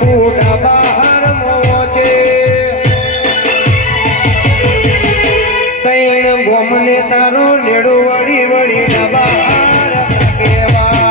કુડા બહાર મોજે તૈણ ગોમને તારો લેડો વળી વળી બહાર કેવા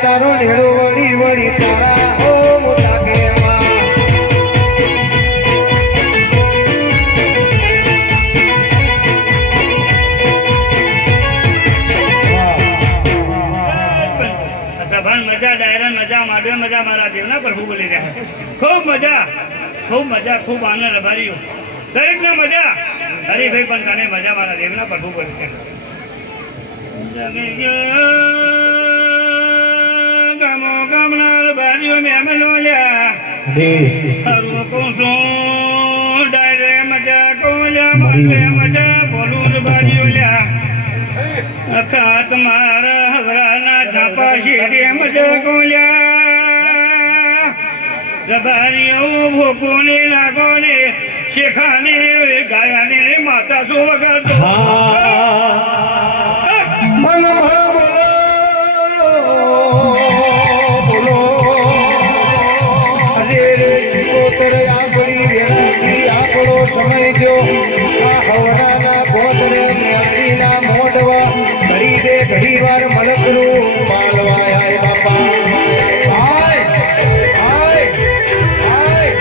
તારો નેડો વળી વળી તારા ઓ મોટા કેવા મજા ડાયરા મજા માંડવે મજા મારા દેવના પ્રભુ બોલી રહ્યા ખૂબ મજા ખૂબ આનંદ રભાર્યો દરેક ને મજા હરિભાઈ પણ તને મજા મારા દેવના પ્રભુ બોલી રહ્યા ગામો ગામના રભારીઓ મેમનો લ્યા હરવો કોસો ડાયરે મજા કોલ્યા માંડવે મજા બોલું રભારીઓ લ્યા અખાત મારા હવરાના ઝાપા શેડે મજા કોલ્યા રબારીઓ ભોકોને લાગોને શેખાને ગાયાને માતા સો વગાડતો સમય જો આ હવરાના ગોદરે મેળવીના મોઢવા ઘડી દે ઘડી વાર મલકરું માલવાય બાપા હાય હાય હાય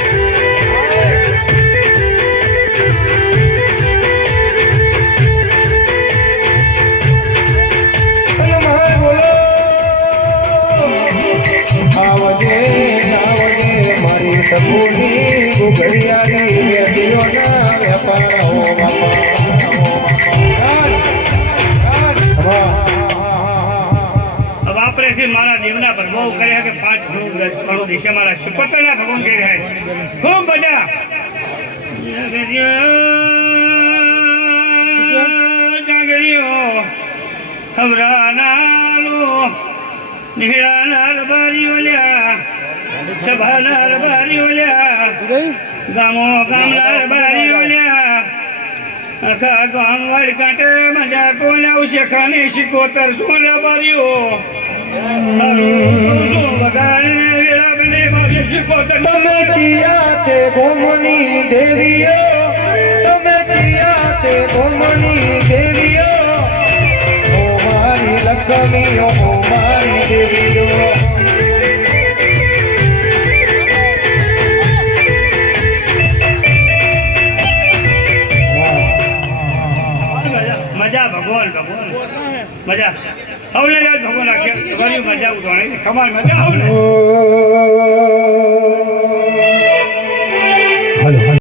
બોલો આવજે મારી સપોની ગુગળિયાની વેદીઓના વેપાર હો બાપા વાપરે છે મારા દેવના પર બહુ કર્યા કે 5 ઘણું દિશા મારા સુપતના ભગવાન કહી રહ્યા ખૂબ મજા જાગરીઓ હમરાનાલો નિહળાના રબારીઓ લ્યા સભાના રબારીઓ લ્યા ગામો ગામના રબારીઓ લ્યા આખા ગામ વાળી કાંઠે મજા કોલ્યા શેખાને શિકોતર શું રબારીઓ તમે ચિયા તે ગોમની દેવીઓ તમે ચિયા તે ગોમની દેવીઓ ઓ મારી લક્ષ્મીઓ ઓ મારી દેવીઓ મજા ભગવાન મજા હવે ભગવાન આખી મજા ઉઠવાની ખમાર મજા આવું ને